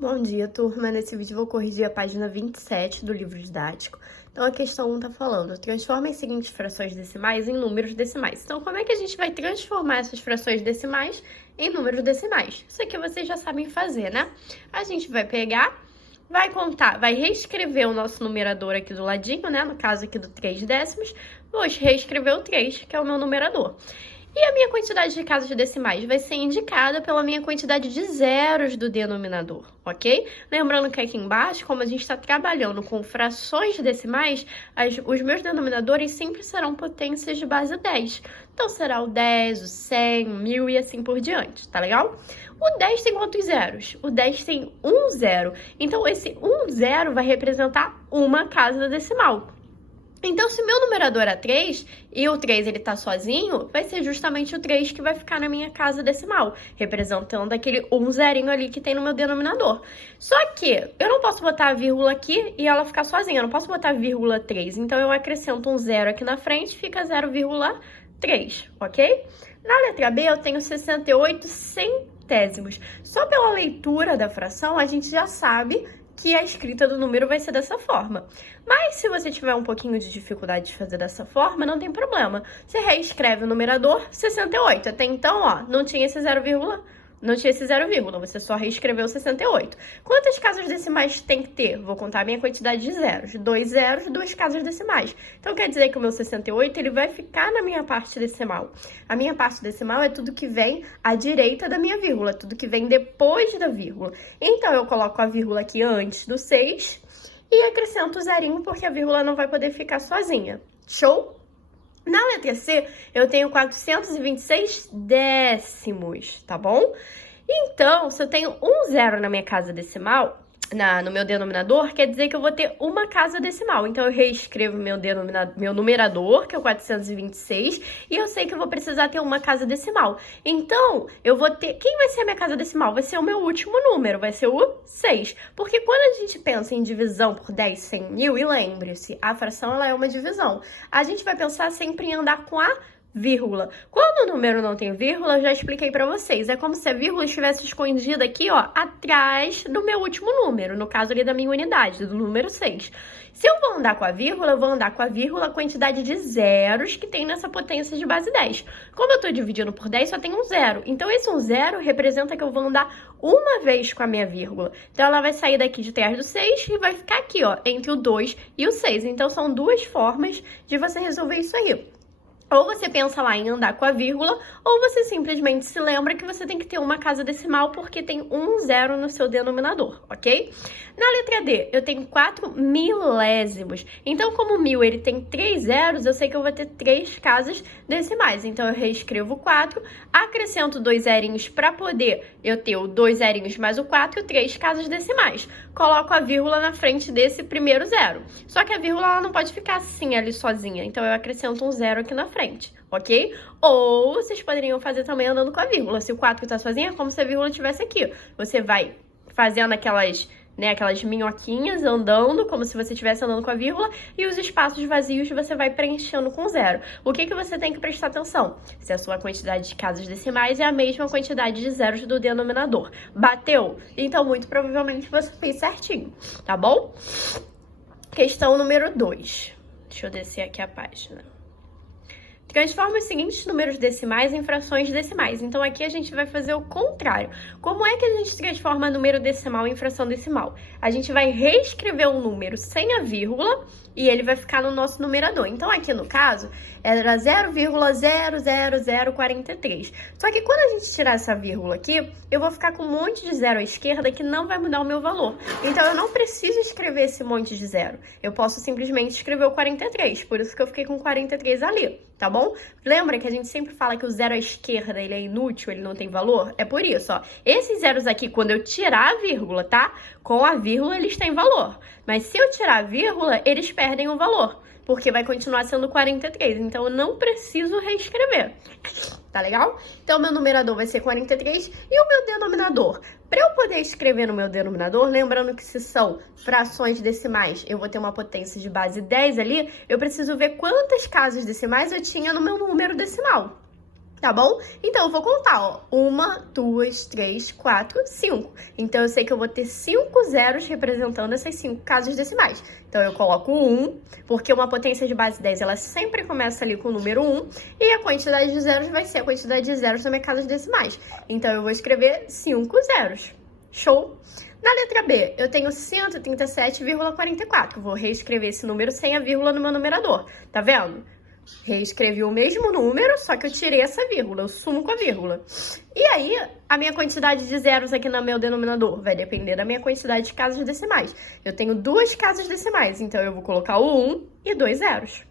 Bom dia, turma. Nesse vídeo eu vou corrigir a página 27 do livro didático. Então, a questão 1 tá falando: transforma as seguintes frações decimais em números decimais. Então, como é que a gente vai transformar essas frações decimais em números decimais? Isso aqui vocês já sabem fazer, né? A gente vai pegar, vai contar, vai reescrever o nosso numerador aqui do ladinho, né? No caso aqui do 3 décimos, vou reescrever o 3, que é o meu numerador. E a minha quantidade de casas decimais vai ser indicada pela minha quantidade de zeros do denominador, ok? Lembrando que aqui embaixo, como a gente está trabalhando com frações decimais, os meus denominadores sempre serão potências de base 10. Então, será o 10, o 100, o 1000 e assim por diante, tá legal? O 10 tem quantos zeros? O 10 tem um zero. Então, esse um zero vai representar uma casa decimal. Então, se meu numerador é 3 e o 3 ele tá sozinho, vai ser justamente o 3 que vai ficar na minha casa decimal, representando aquele um zerinho ali que tem no meu denominador. Só que eu não posso botar a vírgula aqui e ela ficar sozinha, eu não posso botar vírgula 3. Então, eu acrescento um zero aqui na frente, fica 0,3, ok? Na letra B, eu tenho 68 centésimos. Só pela leitura da fração, a gente já sabe que a escrita do número vai ser dessa forma. Mas se você tiver um pouquinho de dificuldade de fazer dessa forma, não tem problema. Você reescreve o numerador 68. Até então, ó, não tinha esse 0, não tinha esse 0, você só reescreveu 68. Quantas casas decimais tem que ter? Vou contar a minha quantidade de zeros. 2 zeros, 2 casas decimais. Então, quer dizer que o meu 68, ele vai ficar na minha parte decimal. A minha parte decimal é tudo que vem à direita da minha vírgula, tudo que vem depois da vírgula. Então, eu coloco a vírgula aqui antes do 6 e acrescento o zerinho, porque a vírgula não vai poder ficar sozinha. Show? Na letra C, eu tenho 426 décimos, tá bom? Então, se eu tenho um zero na minha casa decimal, no meu denominador, quer dizer que eu vou ter uma casa decimal. Então, eu reescrevo meu numerador, que é o 426, e eu sei que eu vou precisar ter uma casa decimal. Então, eu vou ter... Quem vai ser a minha casa decimal? Vai ser o meu último número, vai ser o 6. Porque quando a gente pensa em divisão por 10, 100, 1000, e lembre-se, a fração ela é uma divisão, a gente vai pensar sempre em andar com a vírgula. Quando o número não tem vírgula, eu já expliquei pra vocês. É como se a vírgula estivesse escondida aqui, ó, atrás do meu último número, no caso ali da minha unidade, do número 6. Se eu vou andar com a vírgula, eu vou andar com a vírgula a quantidade de zeros que tem nessa potência de base 10. Como eu tô dividindo por 10, só tem um zero. Então, esse um zero representa que eu vou andar uma vez com a minha vírgula. Então, ela vai sair daqui de trás do 6 e vai ficar aqui, ó, entre o 2 e o 6. Então, são duas formas de você resolver isso aí. Ou você pensa lá em andar com a vírgula, ou você simplesmente se lembra que você tem que ter uma casa decimal porque tem um zero no seu denominador, ok? Na letra D, eu tenho 4 milésimos. Então, como o 1000 ele tem 3 zeros, eu sei que eu vou ter 3 casas decimais. Então, eu reescrevo 4, acrescento 2 zerinhos para poder eu ter o 2 zerinhos mais o 4 e 3 casas decimais. Coloco a vírgula na frente desse primeiro zero. Só que a vírgula ela não pode ficar assim ali sozinha, então eu acrescento um zero aqui na frente, ok? Ou vocês poderiam fazer também andando com a vírgula. Se o 4 tá sozinha, é como se a vírgula estivesse aqui. Você vai fazendo aquelas minhoquinhas andando, como se você estivesse andando com a vírgula, e os espaços vazios você vai preenchendo com zero. O que você tem que prestar atenção? Se a sua quantidade de casas decimais é a mesma quantidade de zeros do denominador. Bateu? Então, muito provavelmente você fez certinho, tá bom? Questão número 2. Deixa eu descer aqui a página. Transforma os seguintes números decimais em frações decimais. Então, aqui a gente vai fazer o contrário. Como é que a gente transforma número decimal em fração decimal? A gente vai reescrever um número sem a vírgula e ele vai ficar no nosso numerador. Então, aqui no caso, era 0,00043. Só que quando a gente tirar essa vírgula aqui, eu vou ficar com um monte de zero à esquerda que não vai mudar o meu valor. Então, eu não preciso escrever esse monte de zero. Eu posso simplesmente escrever o 43. Por isso que eu fiquei com 43 ali, tá bom? Lembra que a gente sempre fala que o zero à esquerda, ele é inútil, ele não tem valor? É por isso, ó. Esses zeros aqui, quando eu tirar a vírgula, tá? Com a vírgula, eles têm valor. Mas se eu tirar a vírgula, eles perdem o valor, porque vai continuar sendo 43. Então, eu não preciso reescrever. Tá legal? Então, meu numerador vai ser 43 e o meu denominador. Para eu poder escrever no meu denominador, lembrando que se são frações decimais, eu vou ter uma potência de base 10 ali, eu preciso ver quantas casas decimais eu tinha no meu número decimal. Tá bom? Então, eu vou contar, ó. 1, 2, 3, 4, 5. Então, eu sei que eu vou ter 5 zeros representando essas 5 casas decimais. Então, eu coloco 1, porque uma potência de base 10, ela sempre começa ali com o número 1. E a quantidade de zeros vai ser a quantidade de zeros das minhas casas decimais. Então, eu vou escrever 5 zeros. Show? Na letra B, eu tenho 137,44. Vou reescrever esse número sem a vírgula no meu numerador. Tá vendo? Reescrevi o mesmo número, só que eu tirei essa vírgula, eu sumo com a vírgula. E aí, a minha quantidade de zeros aqui no meu denominador vai depender da minha quantidade de casas decimais. Eu tenho 2 casas decimais, então eu vou colocar o 1 e 2 zeros.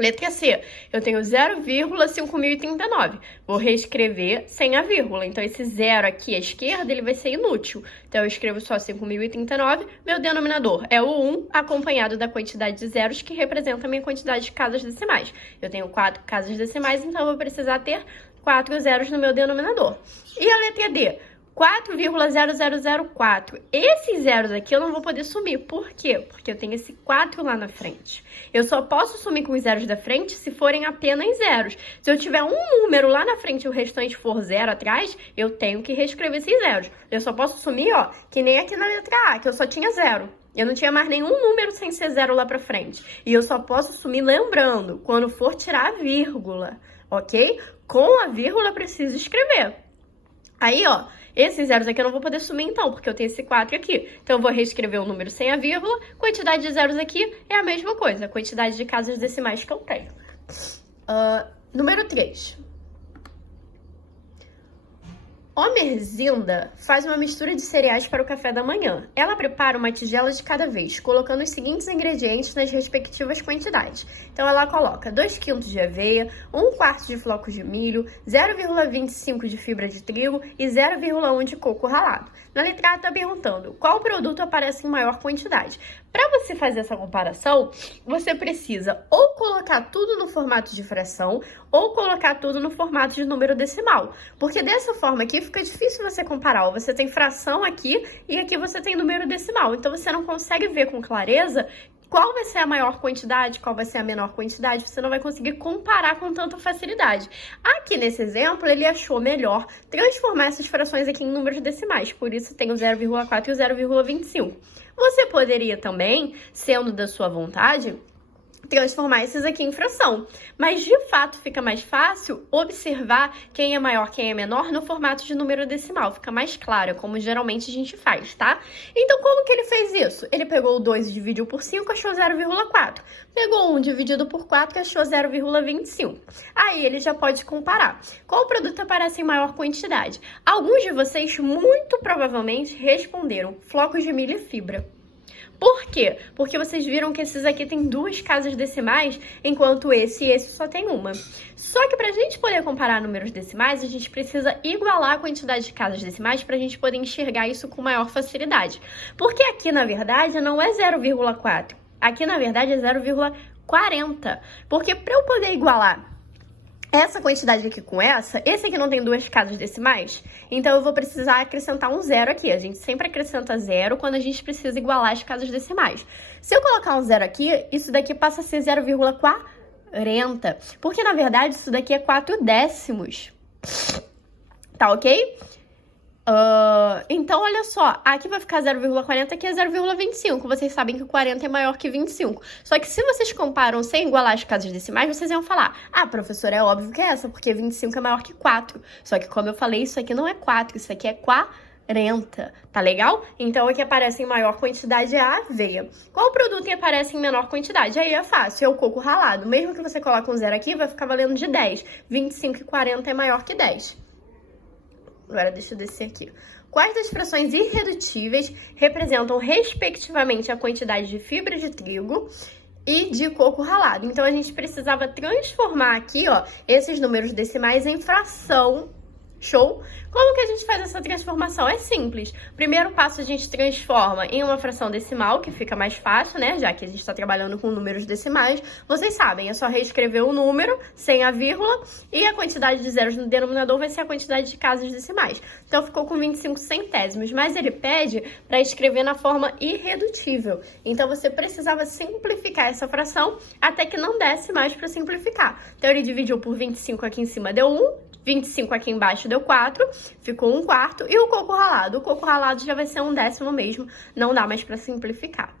Letra C, eu tenho 0,5039. Vou reescrever sem a vírgula. Então, esse zero aqui à esquerda, ele vai ser inútil. Então, eu escrevo só 5.039. Meu denominador é o 1, acompanhado da quantidade de zeros, que representa a minha quantidade de casas decimais. Eu tenho 4 casas decimais, então eu vou precisar ter 4 zeros no meu denominador. E a letra D? 4,0004. Esses zeros aqui eu não vou poder sumir. Por quê? Porque eu tenho esse 4 lá na frente. Eu só posso sumir com os zeros da frente se forem apenas zeros. Se eu tiver um número lá na frente e o restante for zero atrás, eu tenho que reescrever esses zeros. Eu só posso sumir, ó, que nem aqui na letra A, que eu só tinha zero. Eu não tinha mais nenhum número sem ser zero lá pra frente. E eu só posso sumir lembrando, quando for tirar a vírgula, ok? Com a vírgula, eu preciso escrever. Aí, ó, esses zeros aqui eu não vou poder sumir então, porque eu tenho esse 4 aqui. Então, eu vou reescrever o número sem a vírgula. Quantidade de zeros aqui é a mesma coisa, a quantidade de casas decimais que eu tenho. Número 3. Homerzinda faz uma mistura de cereais para o café da manhã. Ela prepara uma tigela de cada vez, colocando os seguintes ingredientes nas respectivas quantidades. Então, ela coloca 2 quilos de aveia, 1/4 de flocos de milho, 0,25 de fibra de trigo e 0,1 de coco ralado. Na letra A está perguntando qual produto aparece em maior quantidade. Para você fazer essa comparação, você precisa ou colocar tudo no formato de fração ou colocar tudo no formato de número decimal. Porque dessa forma aqui fica difícil você comparar. Você tem fração aqui e aqui você tem número decimal. Então você não consegue ver com clareza qual vai ser a maior quantidade, qual vai ser a menor quantidade, você não vai conseguir comparar com tanta facilidade. Aqui nesse exemplo, ele achou melhor transformar essas frações aqui em números decimais, por isso tem o 0,4 e o 0,25. Você poderia também, sendo da sua vontade, transformar esses aqui em fração. Mas, de fato, fica mais fácil observar quem é maior, quem é menor no formato de número decimal. Fica mais claro, como geralmente a gente faz, tá? Então, como que ele fez isso? Ele pegou o 2 e dividiu por 5, achou 0,4. Pegou 1 dividido por 4 e achou 0,25. Aí, ele já pode comparar. Qual produto aparece em maior quantidade? Alguns de vocês, muito provavelmente, responderam flocos de milho e fibra. Por quê? Porque vocês viram que esses aqui têm 2 casas decimais, enquanto esse e esse só tem uma. Só que para a gente poder comparar números decimais, a gente precisa igualar a quantidade de casas decimais para a gente poder enxergar isso com maior facilidade. Porque aqui, na verdade, não é 0,4. Aqui, na verdade, é 0,40. Porque para eu poder igualar essa quantidade aqui com essa, esse aqui não tem 2 casas decimais, então eu vou precisar acrescentar um zero aqui. A gente sempre acrescenta zero quando a gente precisa igualar as casas decimais. Se eu colocar um zero aqui, isso daqui passa a ser 0,40, porque na verdade isso daqui é 4 décimos. Tá ok? Então, olha só, aqui vai ficar 0,40, aqui é 0,25. Vocês sabem que o 40 é maior que 25. Só que se vocês comparam sem igualar as casas decimais, vocês iam falar: ah, professora, é óbvio que é essa, porque 25 é maior que 4. Só que, como eu falei, isso aqui não é 4, isso aqui é 40. Tá legal? Então, o que aparece em maior quantidade é a aveia. Qual produto que aparece em menor quantidade? Aí é fácil, é o coco ralado. Mesmo que você coloque um zero aqui, vai ficar valendo de 10. 25 e 40 é maior que 10. Agora deixa eu descer aqui. Quais das frações irredutíveis representam, respectivamente, a quantidade de fibra de trigo e de coco ralado? Então, a gente precisava transformar aqui, ó, esses números decimais em fração Show? Como que a gente faz essa transformação? É simples. Primeiro passo, a gente transforma em uma fração decimal, que fica mais fácil, né? Já que a gente está trabalhando com números decimais. Vocês sabem, é só reescrever o número sem a vírgula e a quantidade de zeros no denominador vai ser a quantidade de casas decimais. Então, ficou com 25 centésimos, mas ele pede para escrever na forma irredutível. Então, você precisava simplificar essa fração até que não desse mais para simplificar. Então, ele dividiu por 25 aqui em cima, deu 1. 25 aqui embaixo deu 4, ficou 1/4. E o coco ralado? O coco ralado já vai ser 1/10 mesmo, não dá mais para simplificar.